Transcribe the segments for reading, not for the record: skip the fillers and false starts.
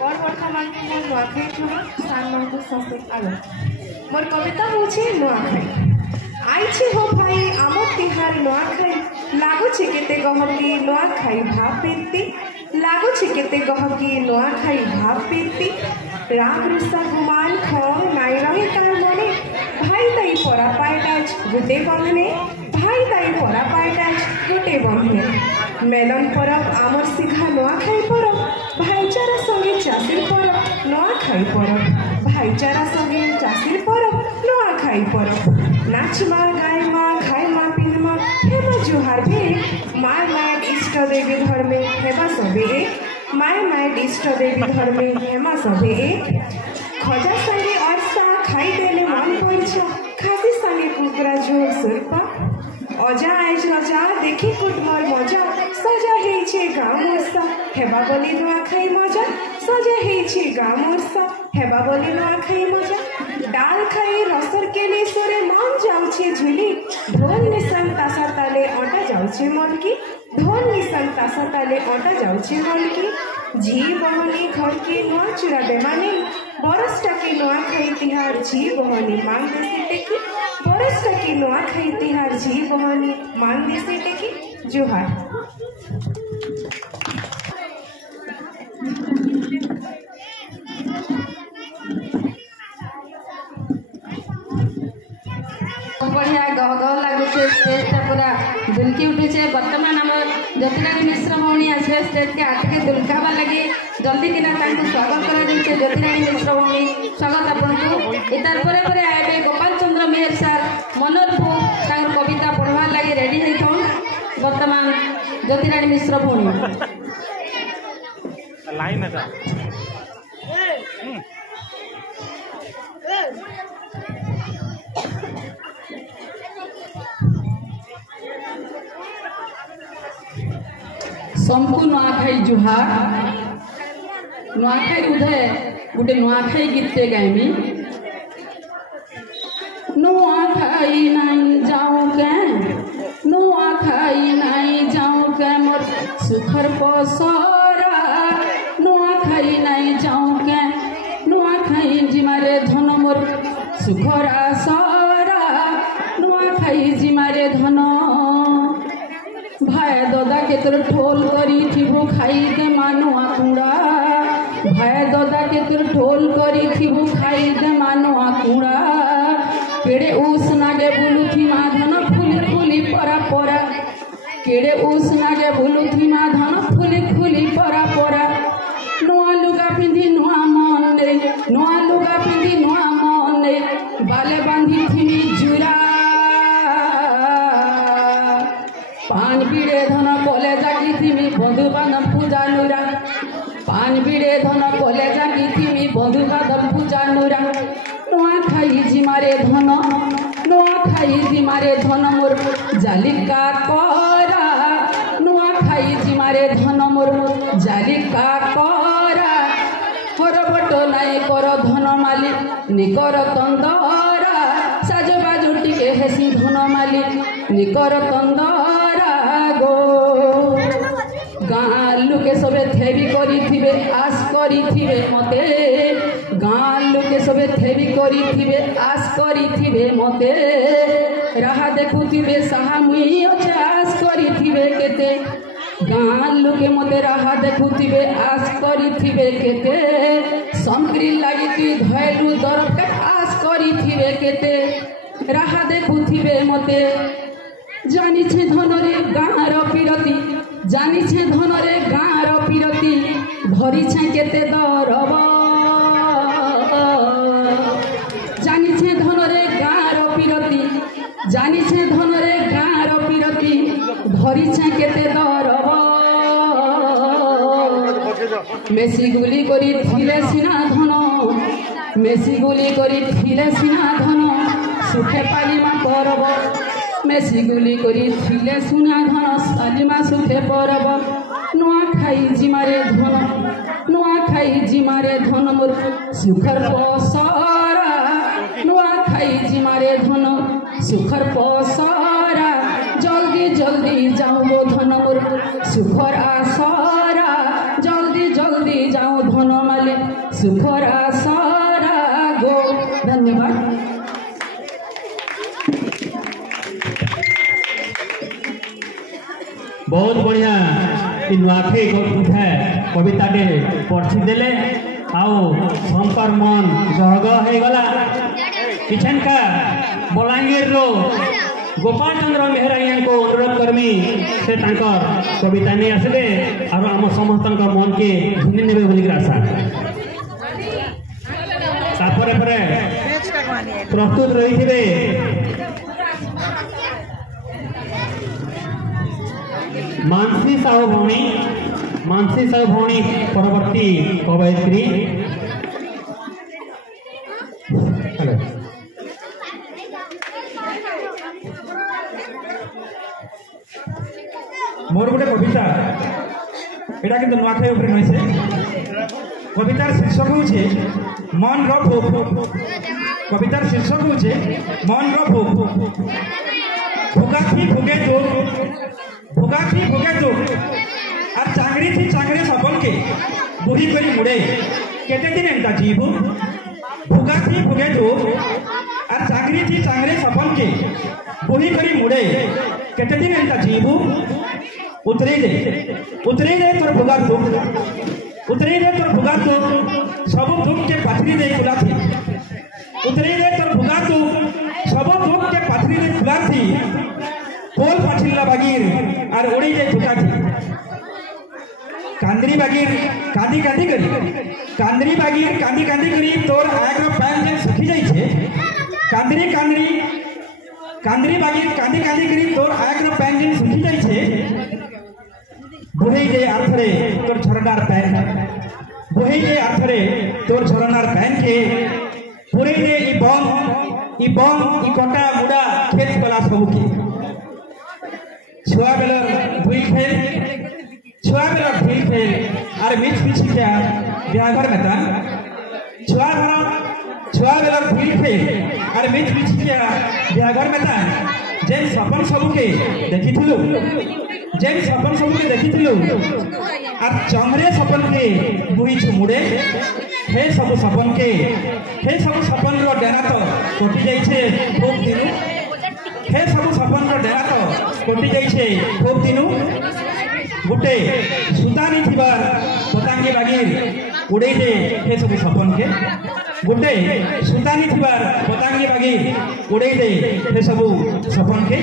बड़ बड़का मान के मोर नुआखाई छुआ सान मान को ससे आलो मोर कविता होछि नुआखाई आइछि हो भाई आम तिहार नुआखाई लागुछि केते गहकी नुआखाई भापेती लागुछि केते गहकी नुआखाई भापेती राग रुसा गुमान ख नाई रहे तार मने भाई ताई परा पाइटाच गुटे बंधने भाई ताई परा पाइटाच गुटे बंधने मेलन परब आमर सिखा नुआखाई परब भाईचारा संगे चाषीर परब नुआखाई परब भाईचारा संगे चाषीर परब नुआखाई परब नाचमा गायमा खाइमा पिनमा हेमा जुहार भे माय माय इष्ट देवी धर्मे हेमा सबे एक माय माय इष्ट देवी धर्मे हेमा सबे एक खजा संगे अरसा खाई देले मन पइछा खासी संगे कुकरा झोल सुरपा अजा आइज अजा देखी कुटमर मजा सजा हेइछे गाँ मोरसा हेबा बोली नुआखाई मजा सजा हेइछे गाँ मोरसा हेबा बोली नुआखाई मजा डाल खाई रसर केली सोरे मन जाउछे झुली ढोल निसन तासा ताले अटा जाउछे मनकी ढोल निसन तासा ताले अटा जाउछे मनकी जी बहनी घर की नुआ चुरा बेमानी बरस टाकी नुआखाई तिहार जी बहनी मांग देसे टेकी बरस टाकी नुआखाई तिहार जी बहनी मांग देसे टेकी जोहार बढ़िया गह गह लगुचे स्टेजटा पूरा दुलकी उठुचे बर्तमान आम ज्योतिरानी मिश्र भौणी आसे स्टेज के आगे दुलकावा लगे जल्दी किना स्वागत कर ज्योतिरानी मिश्र भौणी स्वागत आपको इतार परे परे आए गोपाल चंद्र मेहर सार मनोज भूप कविता पढ़वार लगे रेडी होइथन वर्तमान ज्योतिरानी मिश्र भौणी लाइन सबको नुआखाई जुहार नुआखाई उधे गोटे नुआखाई गीतटे गाइमी नुआखाई नाई जाऊँ के नुआखाई नाई जाऊँ के मोर सुखर पसरा नुआखाई नाई जाऊँ के नुआखाई जिमारे धन मोर सुखर आसरा नुआखाई जिमारे धन भाई दादा के तोर ठोल करी थिबु खाई दे मानुआ कुड़ा भाई दादा के तोर ठोल करी थिबु खाई दे मानुआ कुड़ा केड़े उस नागे बुलु थी माधन फुली फुली परा परा केड़े उस नागे बुलु थी माधन फुली फुली परा परा नुआ लुगा पिंधी नुआ मन ने नुआ लुगा पिंधी नुआ मन ने बाले बांधी थी जुरा पान बीड़े धन कले जागी थी बंधु बांधव पूजा नुरा पान बीड़े धन कले जागी थी बंधु बांधव पूजा नुरा नुआखाई जिमारे धन नुआखाई जिमारे धन मोर जालिका करा नुआखाई जिमारे धन मोर जालिका करा हरबट नाई कर धन माली निकर तंदरा साज बाजू टिके हेसी धन माली निकर तंदरा गो गाँ लुके सबे थेबी करी आस करी मते गाँ लुके सबे थेबी करी आस करी मते राहा देखुथिबे साहा मुई आस करी केते गाँ लुके मते राहा देखुथिबे आस करी केते संक्री लगी धैलु दरके आस करी केते राहा देखुथिबे मते जानी छे धनरे गाँर पीरती जानी छे धनरे गाँर पीरती धरी छे केते दरब जानी छे धनरे गाँर पीरती जानी छे धनरे गाँर पीरती धरी छे केते दरब मेसी गुली करी थिले सिना धन मेसी गुली करी थिले सिना धन सुखे पालिमा परब मेसी गुली करी थिले सुना धन सालिमा सुखे परब नुआखाई जिमारे धन नुआखाई जिमारे धन मोर सुखर पसरा नुआखाई जिमारे धन सुखर पसरा जल्दी जल्दी जाऊँ धन मोर सुखर आसरा जल्दी जल्दी जाऊँ हनुमाली सुखरा सारा गो। धन्यवाद। बहुत बढ़िया नुआखाई कविता टे पढ़ी देले शंकर मन गहगह हो गला। किचन का बलांगीर रो गोपाल चंद्र मेहराइया को अनुरोध करमी से कविता नहीं आसले और आम समस्त मन के झुनी ने बोलिक आशा प्रस्तुत रही थे मानसी साहू भौणी परवर्ती कवयित्री। मोर गोटे कविता एटा किंतु नुआखाई उपरे नइसे। कवितार शीर्षक होचे मन रो भूख। कवितार शीर्षक होचे मन रो भूख। भुगाखी भुगे जो और चांगरी थी चांगरे सपन के बुही करी मुड़े केते दिन एंता जीव। भुगाखी भुगे जो और चांगरी थी चांगरे सपन के बुही करी मुड़े केते दिन एंता जीव। उतरी दे तोर भुगार दुख। उतरी दे तोर भुगार दुख सब दुख के पाथरी दे खुला थी। उतरी दे तोर भुगार दुख सब दुख के पाथरी दे खुला थी। पोल पाठिल्ला बागीर और उड़ी दे झुका थी। कांदरी बागीर कांदी कांदी करी कांदरी बागीर कांदी कांदी करी तोर आगरा पैन जे सुखी जाई छे। कांदरी बागीर कांदी कांदी करी तोर आगरा पैन जे सुखी जाई छे। बुहे दे आथरे तोर झरनार पैन। बुहे दे आथरे तोर झरनार पैन के पुरे दे ई बम ई कटा मुड़ा खेत कला सब की। छुआ बेलर भूल खेल और मिच मिचिया ब्याघर में था। छुआ बेलर भूल खेल और मिच मिचिया ब्याघर में था। जेन सपन सबू के देखी और चमरे सपन के बुही छुमुड़े हे सब सपन रो डेरा तो कटि जाइछे खूब दिनु। हे सब सपन रो डेरा तो कटि जाइछे खूब दिनु। गुटे सुतानी थिबार पतंगी बागीर उड़े दे हे सब सपन के। गुटे सुतानी थिबार पतंगी बागीर उड़े दे हे सब सपन के।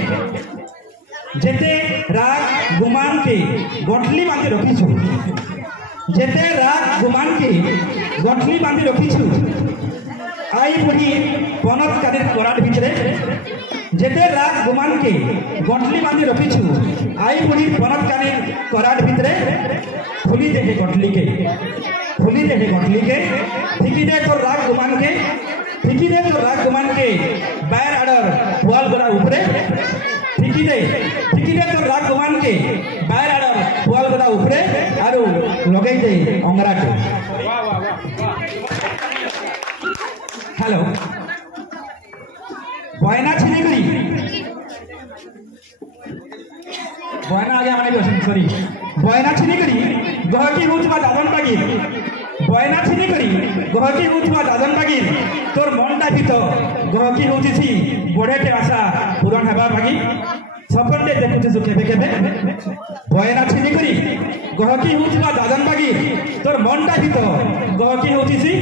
जेते राग गुमान के गठली बांधे रखीछु। जेते राग गुमान के गठली बांधे रखीछु आई बुढ़ी पनत काদের कराट भितरे। जेते राग गुमान के गठली बांधे रखीछु आई बुढ़ी पनत काদের कराट भितरे। खुली दे गठली के ठिकी दे तो राग गुमान के बैर आडर पुआल गड़ा ऊपरे। ठिकी दे तो राग गुमान के बैर आडर पुआल गड़ा ऊपरे आरु लगई दे अंगराटे। हेलो बयना छिनी करी बयना आगे आने बसन सॉरी बयना छिनी करी गहकी होतबा दादन बागीर। बयना छिनी करी गहकी होतबा दादन बागीर तोर मनटा भितर गहकी होतिसी बड़ेटे आशा पूरण हेबा बागी। सपनटे देखुछु केबे केबे। बयना छिनी करी गहकी होतबा दादन बागीर तोर मनटा भितर गहकी होतिसी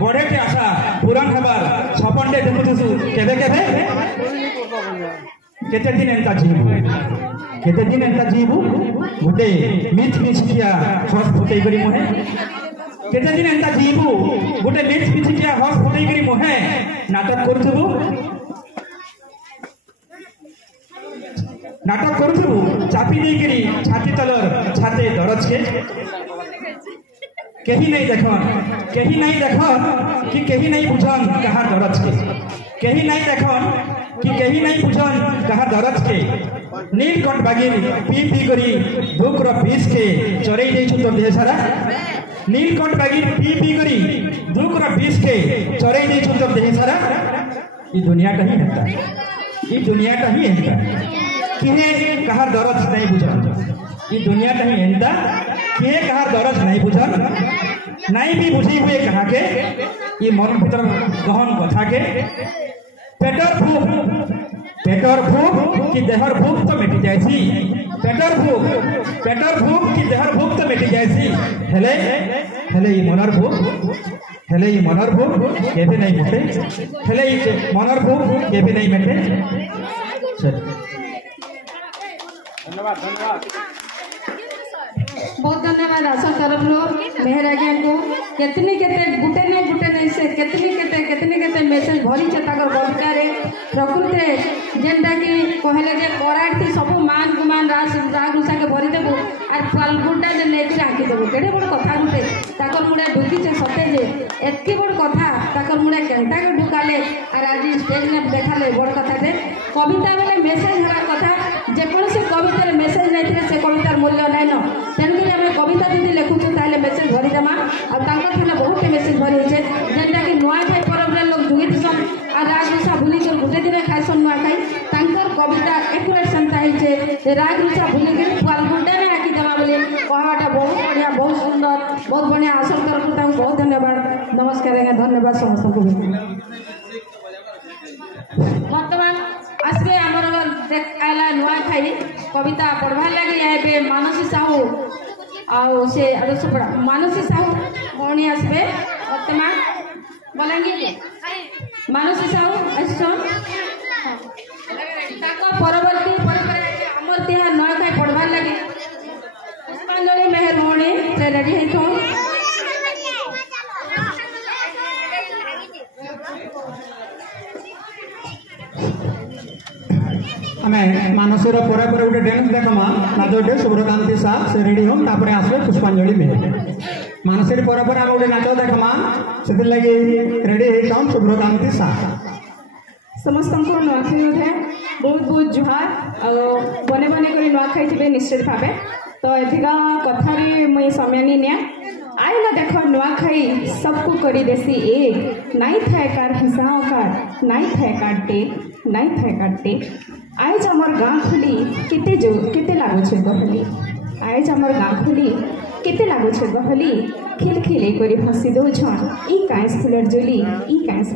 बड़ेटे आशा पूरण हेबार सपनटे देखुछु केबे केबे। केते दिन एंता जीवु गुटे मिच मिचिया हस फुटई करी मोहे। केते दिन एंता जीवु गुटे मिच मिचिया हस फुटई करी मोहे नाटक करुथबु चापी दे करी छाती तलर छाते दरज के। केही नहीं देखन कि केही नहीं बुझन कहा दरज के। केही नहीं देखन कि केही नहीं बुझन कहा दरज के। नीलकंठ बागीर पी करी दुख रो पीस के चरई देछु तो देह सारा। नीलकंठ बागीर पी करी दुख रो पीस के चरई देछु तो देह सारा। ई दुनिया का ही एंता किहे कहा दरज नहीं बुझन। ई दुनिया का ही एंता किहे कहा दरज नहीं बुझन। नहीं भी बुझी हुए कहा के ये मन भीतर गहन कथा के पेटर भूख कि देहर भूख तो मिटी जायसी पेटर भूख कि देहर भूख तो मिटी जायसी हेले हेले ये मनर भूख केबे नहीं मिटे हेले ये मनर भूख केबे नहीं मिटे बहुत धन्यवाद आशा तरफ मेहर आज्ञा को केतनी केते गुटे नहीं से केतनी मेसेज भरी छे ताकर कविता रे प्रकृति जेनटा कि कहले जे कराठी सब मान गुमान राग रुषा के भरी देबो आर फाल्गुनटा जे नेकी आंकी देबो केडे बड़ कथा गुटे ताकर मुडे ढुकी छे सते जे एतकी बड़ कथा ताकर मुडे केनटा के ढुकाले आर आज स्टेज ने देखाले बड़ कथा जे कविता बेले मेसेज हरा कथा जे कोन से कविता रे मेसेज नै थिले से कवितार मूल्य नै न तेणुकरी आम कविता जदि लिखुचे ताहले मेसेज भरीदेमा आगे बहुत मेसेज भरी है जेनटा कि नुआखाई पर्व लोग जुगी दिसन आ राग रुषा भूलिक गोटे दिन खाइसन नुआखाई कविता एकुरेट सेमता है राग रुषा भूलिक फाल्गुनटा में आँकी देवा बोले कहवाटा बहुत बढ़िया बहुत सुंदर बहुत बढ़िया आसन तरफ बहुत धन्यवाद नमस्कार आज्ञा धन्यवाद समस्त को बर्तमान आसबे आमर आला नुआखाई कविता पढ़वार लगे आए मानसी साहू आउ से आदर्श पड़ा मानसी साहू भौणी आसबे वर्तमान बलांगीर मानसी साहू आसन परवर्ती आमर तिहार नुआखाई पढ़वार लगे पुष्पांजलि मेहर भौणी से रेडी है हमें मानसर पर गोटे डांस देखमा नाचटे शुभ्रकांति साह से रेडी हम तापर आसबे पुष्पांजलि में मानसर पर आम गोटे नाच देखमा से लगे रेडी होम शुभ्रकांति साह समस्त नुआखाई बहुत बहुत जुहार बने बने कर नुआखाई थे निश्चित भाव तो एथिका कथारे मुई समय नहीं निया आइला देख नुआखाई सबको करी देसी एक नाई थाए कार हिसाब कार नाई थाए काटे नाई थाए काटे आज आमर गाँ खुली केते लागुछे गहली आज आमर गाँ खुली केते लागुछे गहली खिलखिले करी हसी दौछन ई कांस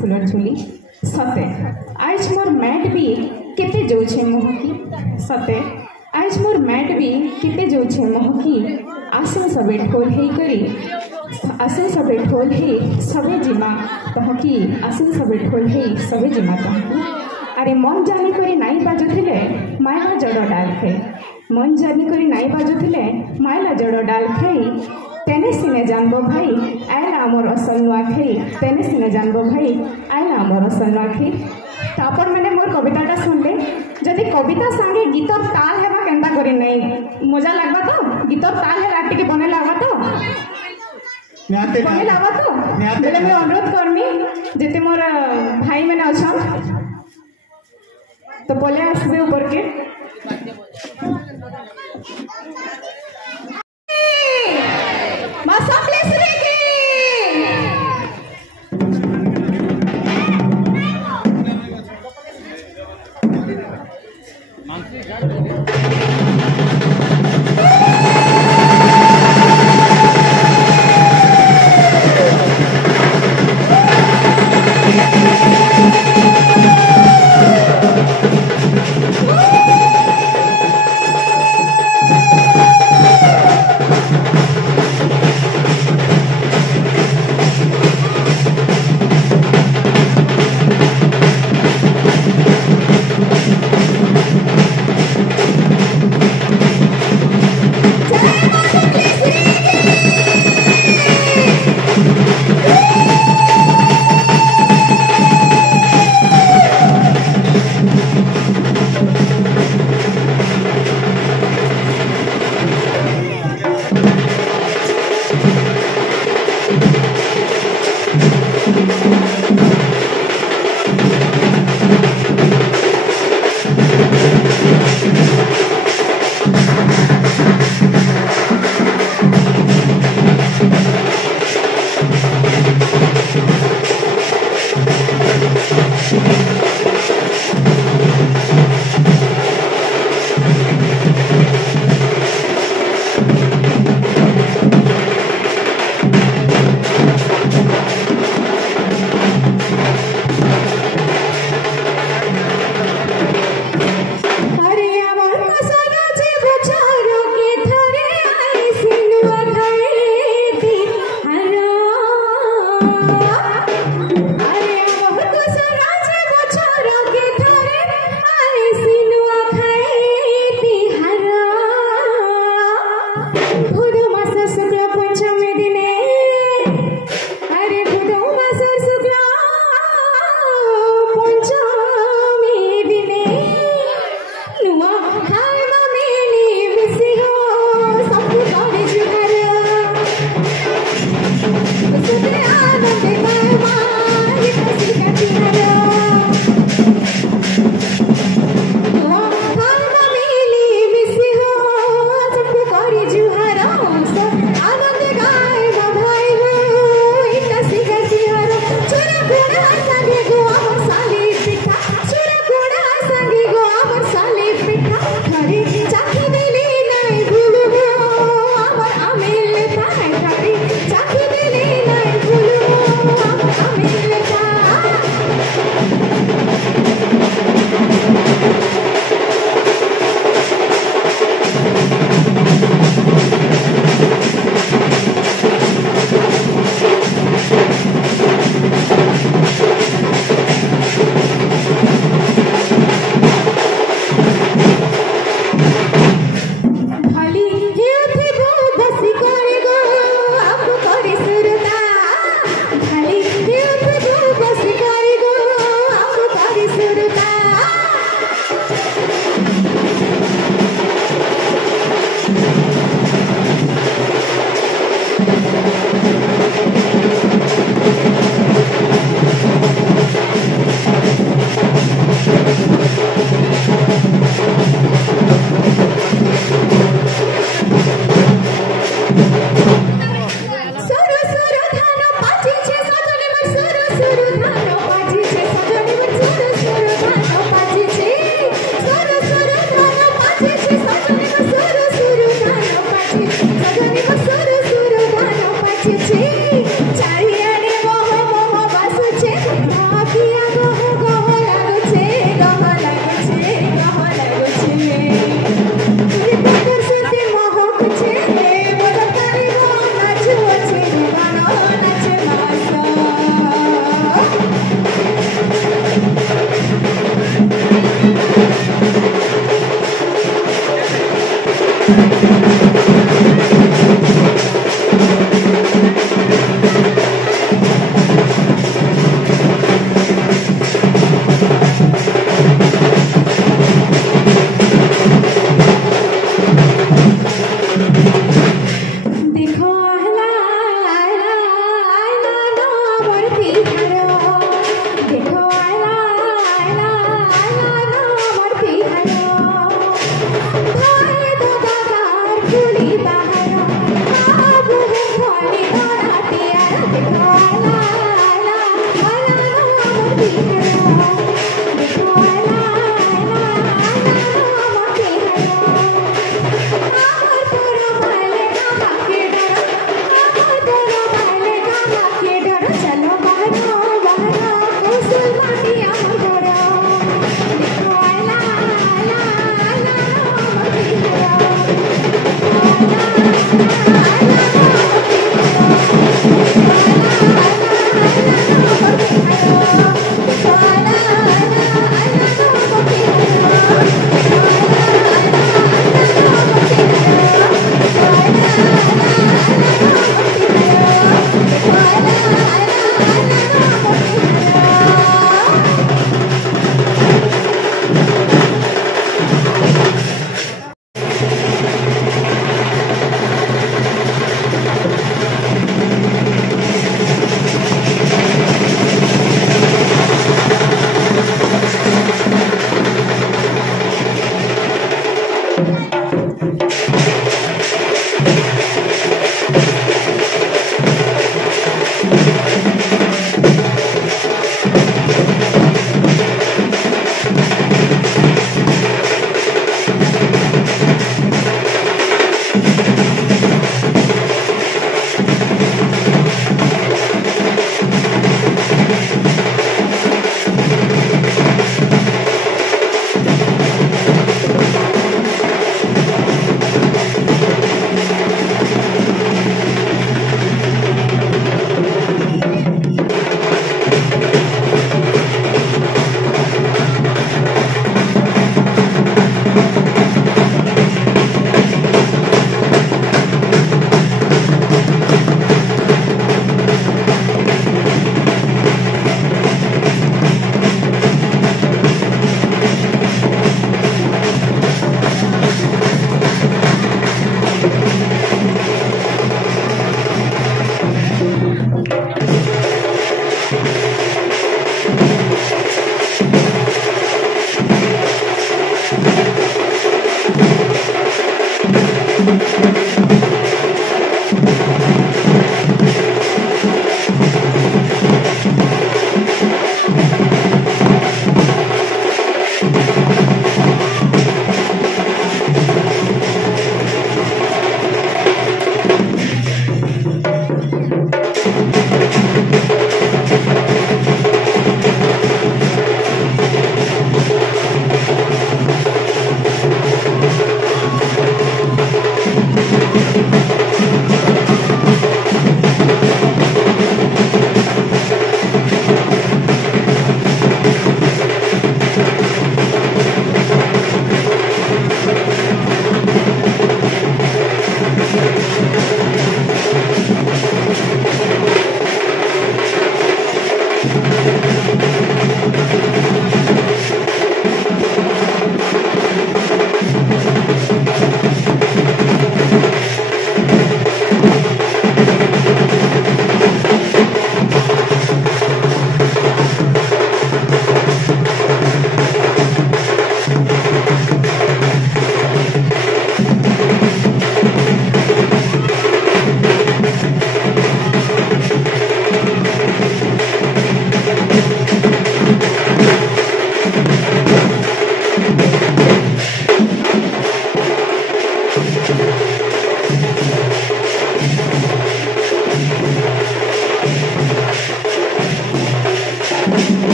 फुलर झुली सते आज मोर मैट भी केते जोछे मोहकी सते आज मोर मैट भी केते जोछे मोहकी आसे सबे ढोल हे करी आसे सबे ढोल हे सबे जिमा तहकी आसे सबे ढोल हे सबे जिमा तहकी अरे मन जानी करी नाई बाजुथिले मायला जड़ डाल खाई मन जानी करी नाई बाजुथिले मायला जड़ डाल खाई तेने सिने जानबो भाई आयला आमर असल नुआखाई तेने सिने जानबो भाई आयला आमर असल नुआखाई तो आपण मैंने मोर कविताटा सुनले जदि कविता संगे गीतर ताल हेबा केनता करी नहीं मजा लागबा तो गीतर ताल हेला टिके बने लागबा तो बने लागबा तो बेले मैं अनुरोध करमी जेते मोर भाई मैंने अछन तो बोले आसबे ऊपर के मासा प्लेस रेडी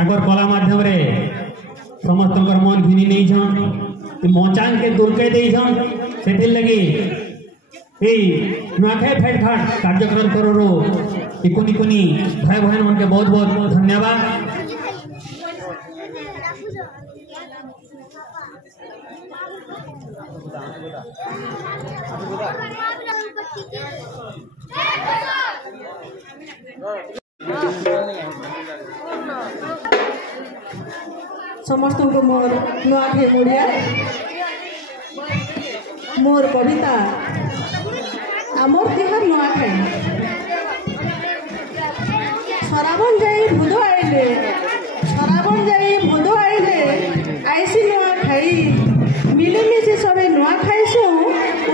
ताकर कला माध्यम रे समस्त मन घिनी नहीं छन मचान के दुर्के दे छन से लगी नुआखाई फेट घाट कार्यक्रम करो इकुनी कुनी भाई बहन मन के बहुत बहुत धन्यवाद। समस्त को मोर नुआखाई मुड़िया मोर कविता आमर तिहार नुआखाई सराबन जाई भूद आइले सराबन जाई भूद आइले आईसी नुआखाई मिलेमिशे सबे नुआखाईसु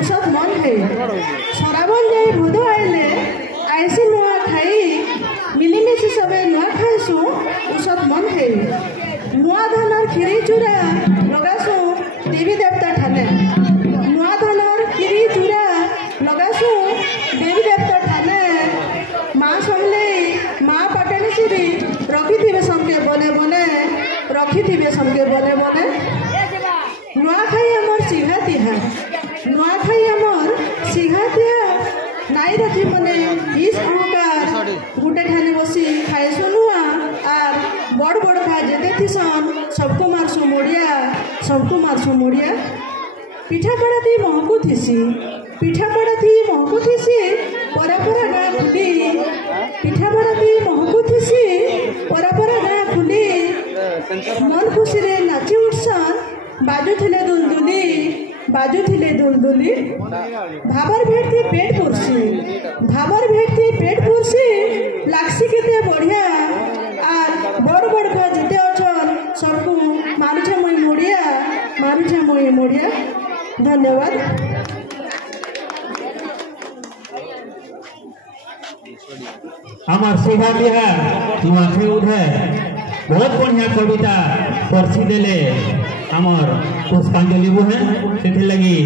उसत मन है सराबन जाई भूद आइले आईसी नुआखाई मिलेमिशे सबे नुआखाईसु उसत मन है नुआ धानर खिरी चूरा लगासु देवी देवता ठाने नुआ धानर खिरी चूरा लगासु देवी देवता ठाने माँ समले माँ पटेल सिरी रखी थी सबके बने बने रखी थी सबके बने बने नुआखाई आमर सिघा तिहार नुआखाई आमर सिघा तिहार नाई रखी मने इस अहंकार गुटे ठाने बसी खाएसु नुआ आर बड़ बड़ खा जेते थिसन सबको मारसु मोड़िया पिठा पड़ा थी महकू थीसी पिठा पड़ा थी महकू थीसी परा परा गाँ खुली पिठा पड़ा थी महकू थीसी परा परा गाँ खुली मन खुशी रे नाची उठसन बाजू थिले दुलदुली भाबर भेट थी पेट पुरसी लागसी केते बढ़िया आर बड़ बड़ खा जेते अछन सबको मारुछे मोई मोड़िया धन्यवाद। हमार सिघा बिहार नुआखाई उधर बहुत बढ़िया कविता परसी देले हमार पुष्पांजलि बुहे से लगी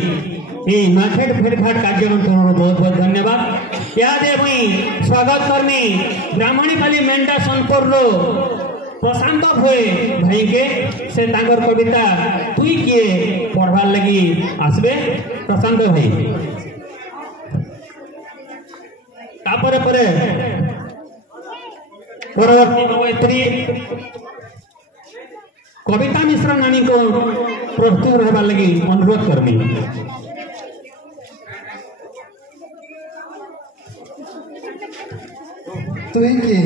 नुआखाई फेट घाट कार्यक्रम करो बहुत बहुत धन्यवाद। यादे मुई स्वागत करनी ब्राह्मणीपाली मेंढा सोनपुर रो प्रशांत भोए भाई के से तांगर कविता तुई किए पढ़वार लगी आसबे प्रशांत भाई तापरे परे परवर्ती कवयित्री कविता मिश्रा नानी को प्रस्तुत रहबार लगी अनुरोध करनी। तुई की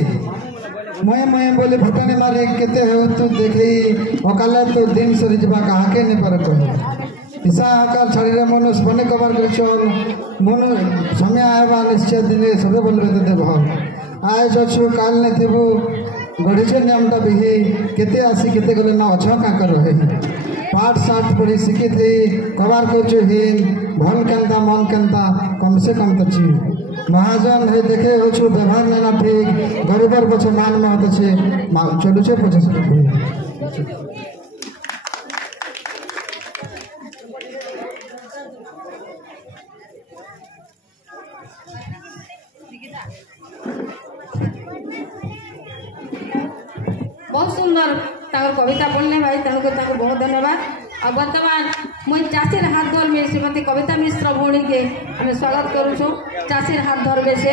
मैं बोले भटने मारे केते हो तू देखी अकाले तो दिन सरी जबा कहा के नहीं पर कहे ईसा अकाल छाड़ी रे मनुष बने कवर कर चल मन समय आएबा निश्चय दिन सबे बोल रहे थे भाव आए जछु काल ने थेबु गढ़ीचे नियमटा बिही केते आसी केते गले ना अच्छा का कर रहे पाठ साठ पढ़ी सीखी थी कवर को हिन भन केंता मन केंता कम से कम तची महाजन है देखे हो छु व्यवहार लेना ठीक गरीबर पछे मान में होते छे चलु छे पछे से बहुत सुंदर कविता पढ़ने भाई बहुत धन्यवाद। और वर्तमान मुझे चाषीर हाथ धर में श्रीमती कविता मिश्र भौणी के हमें स्वागत करूँ चाषीर हाथ धरवे से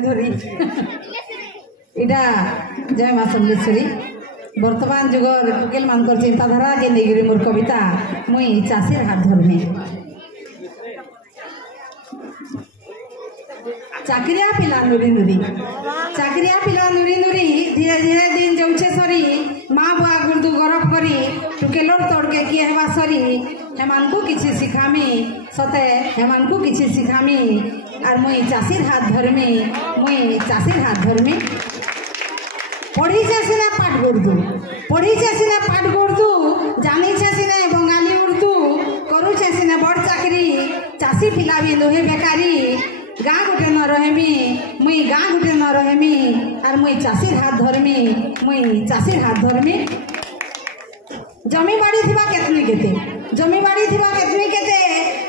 धरी इटा जय माँ समलेश्वरी वर्तमान जुगर टुकेल मान चिंताधारा के लेकर मोर कविता मुई चाषीर हाथ धरमी चाकरिया पिला नुरी नुरी धीरे धीरे दिन जाऊे सरी माँ बुआ गुर्दू गरफ करी टुकेलोर तोड़के किए हेबा सरी हेमान को किछि सिखामी सते हेमान को किछि सिखामी आर मुई चाषीर हाथ धरमी पढ़ी सिना पाठ गुर्दू जानी सिना बंगाली उर्दू करू सिना बड़ चाकरी चाषी पिला भी लोहे बेकारी गाँ गुटे न रहेमी आर मुई चाषीर हाथ धरमी जमी बाड़ी थिबा केतनी केते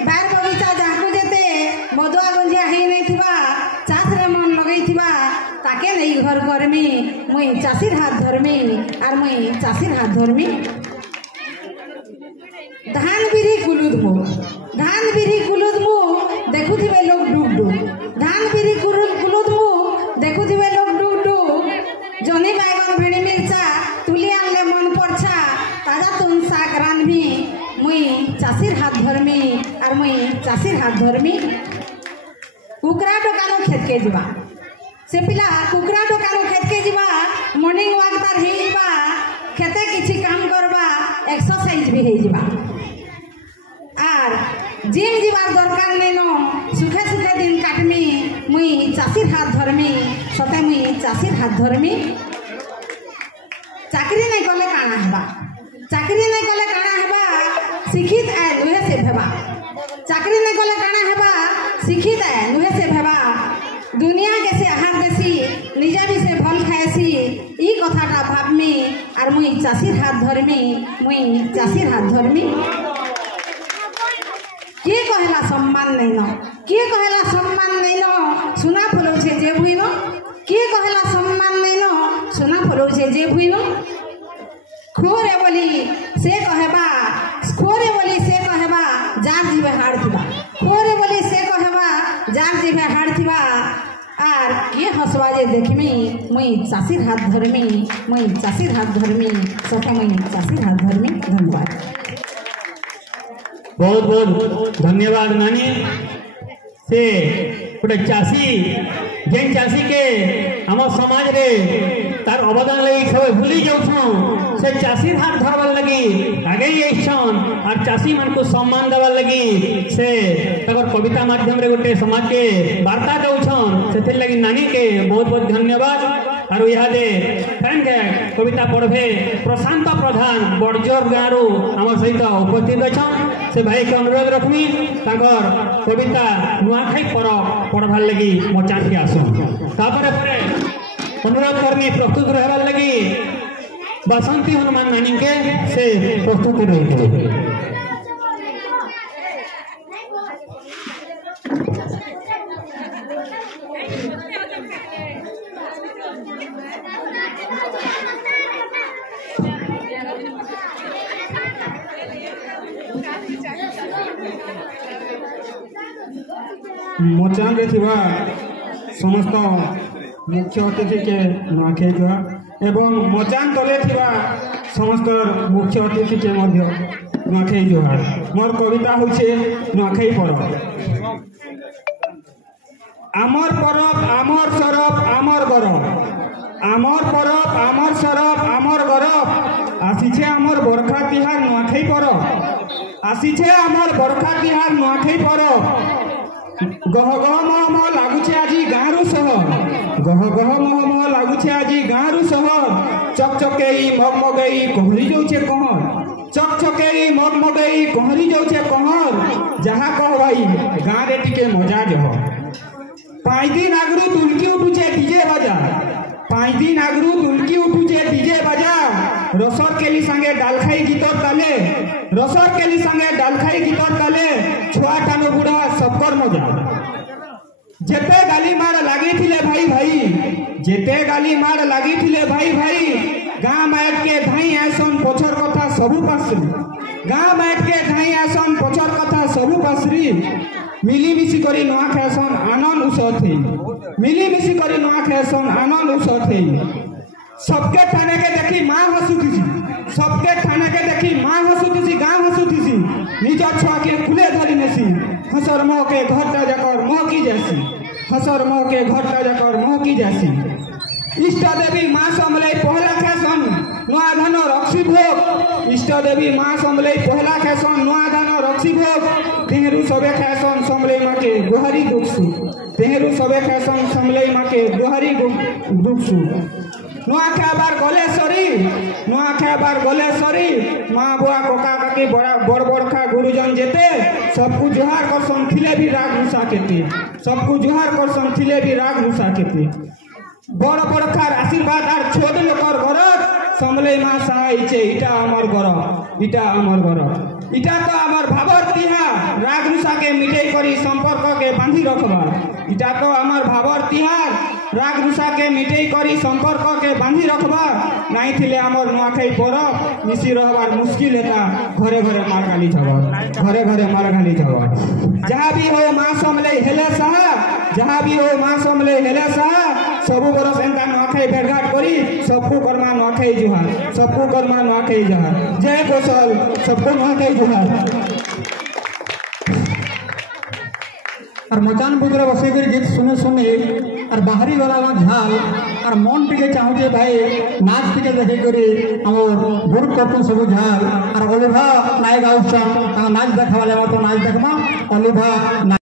बार बगीचा जाकू जेते मधुआ गंजिया हेई नहीं थिबा चाष रे मन लगई थिबा তাকে নেই ঘর করমি মুই চাষির হাত ধরমি আর মুই চাষির হাত ধরমি ধান বিরি কুলুদমু ধান বিরি কুলুদমু দেখুথিবে লোক ডুব ডুব ধান বিরি কুলুদমু দেখুথিবে লোক ডুব ডুব জনি বাইগন ভেড়ি মির্চা তুলি আনলে মন পড়ছা তাজা তুন শাক রাঁধবি মুই চাষির হাত ধরমি আর মুই চাষির হাত ধরমি কুকুরা দোকানো ক্ষেতকে যা সে পিলা কুকুরা দোকানো ক্ষেতকে যা মর্নিং ওয়াক তার হয়ে যা খেতে কিছু কাম করবা এক্সরসাইজ भी হয়ে যা আর জিম যাবার দরকার নেন সুখে সুখে দিন কাটমি মুই চাষির হাত ধরমি সতে মুই চাষির হাত ধরমি চাকরি নাই কলে কাଣା হবা চাকরি নাই কলে কাଣା হবা শিক্ষিত আয় নুহে সে ভেবা চাকরি নাই কলে কাଣା হবা শিক্ষিত আয় নুহে সে ভেবা দুনিয়া কেসে আহার দেশি নিজে বি সে ফল খাইছি ই কথাটা ভাবমি আর মুই চাষির হাত ধরমি মুই চাষির হাত ধরমি কে কহেলা সম্মান নেই ন কে কহেলা সম্মান নেই ন সোনা ফলছে যে ভুইন কে কহেলা সম্মান নেই ন সোনা ফলছে যে ভুইন খোরে বলি সে কহেবা খোরে বলি সে কহেবা যার জিবে হাড় থিবা খোরে বলি সে কহেবা যার জিবে হাড় থিবা আর কে হসবা যে দেখমি মুই চাষির হাত ধরমি মুই চাষির হাত ধরমি সতে মুই চাষির হাত ধরমি ধন্যবাদ बहुत बहुत धन्यवाद नानी से गोटे चाषी जेन चाषी के आम समाज रे तार अवदान लगी सब भूली जाऊँ से चाषी हाथ धरवार लगी आगे आईछन और चाषी मान को सम्मान देवार लगी से तकर कविता माध्यम रे गोटे समाज के वार्ता दौछन से लगी नानी के बहुत बहुत धन्यवाद और इहादे फ्रेंड के कविता पढ़े प्रशांत प्रधान बड़जोर गाँव आम सहित उपस्थित अच्छा से भाई के अनुरोध रखमी ताकर कविता नुआखाई परब पढ़वार लगी मोचान के आसन तापर अनुरोध करनी प्रस्तुत रहबार लगी बसंती हनुमान नानी के से प्रस्तुत रही मोचान रे थिबा समस्त मुख्य अतिथि के नुआखाई जुहा एवं मोचान तले थिबा समस्त मुख्य अतिथि के मध्य नुआखाई जुहा मोर कविता होछे नुआखाई परब आमर परब आमर सरब आमर गरब आमर परब आमर सरब आमर गरब आसीछे आमर बरखा तिहार नुआखाई परब आसीछे आमर बरखा तिहार नुआखाई परब गह गह मह मह लागुचे आजी गाँरु सहर गह गह मह मह लागुचे आजी गाँरु सहर चकचकेई मगमगई कहरी जाऊे कहर चकचकेई मगमगई कहरी जाऊे कहर जहा कह भाई गाँ रे टिके मजा जह 5 दिन आगरू तुलकी उठुचे डीजे बाजा 5 दिन आगरू तुलकी उठुचे डीजे बाजा रसर केली संगे डाल खाई गीतर ताले रसर केली संगे डाल खाई गीतर ताले छुआ टानो बुढ़ा सबकर मजा जेते गाली मार लगी थिले भाई भाई जेते गाली मार लगी थिले भाई भाई गाँ माइट के धाई आसन पछर कथा सबू पासरी गाँ माइट के धाई आसन पछर कथा सबू पासरी मिलीमिशी करी नुआ खाएसन आनंद उसत है मिलीमिशी करी नुआ खाएसन आनंद उसत है सबके थाने के देखी माँ हसुथी सबके थाने के देखी माँ हसुथी गाँ हसुथी निज छुआ के खुले धरी नेसी हसर मोह के घरटा जाकर मोह की जैसी हसर मोह के घरटा जाकर मोह की जैसी इष्ट देवी माँ समले पहला खेसन नुआ धान रक्षी भोग इष्ट देवी माँ समले पहला खेसन नुआ धान रक्षी भोग तेहरू सबे खेसन समले माँ के गुहारी दुखसु तेहरू सबे खेसन समले माँ के गुहारी दुखसु नुआ खाबार गले सरी माँ बुआ कोका काकी बड़ बड़ खा गुरुजन जेते सबको जुहार करसन थिले भी राग मुसा केते सबको जुहार करसन थिले भी राग मुसा केते बड़ बड़ खार आशीर्वाद और छोट लोकर घर समले माँ सहायचे इटा अमर घर इटा अमर घर इटा तो आमर भावर तिहार राग मुसा के मिटाई करी संपर्क के बांधी रखबार इटा तो आमर भावर तिहार राग रुषा के मिटेई करी संपर्क के बांधी रखबा नहीं थिले हमर नुआखाई पर मिसी रहबार मुश्किल हेता घरे घरे मार गाली झगड़ घरे घरे मार गाली झगड़ जहाँ भी हो माँ समले हेले साहा जहाँ भी हो माँ समले हेले साहा सबु बरस एंता नुआखाई भेटघाट करी सबको कर्मा नुआखाई जुहार सबको कर्मा नुआखाई जुहार जय कौशल सबको नुआखाई जुहार। और मचान बुद्र बसई कर गीत सुने सुने और बाहरी वाला झाल और मन टिके चाहूचे भाई नाच टिके देखे करी हमर गुरु करतु सब झाल और ओलिभा नायक आउसन नाच देखावाले तो नाच देखमा ओलिभा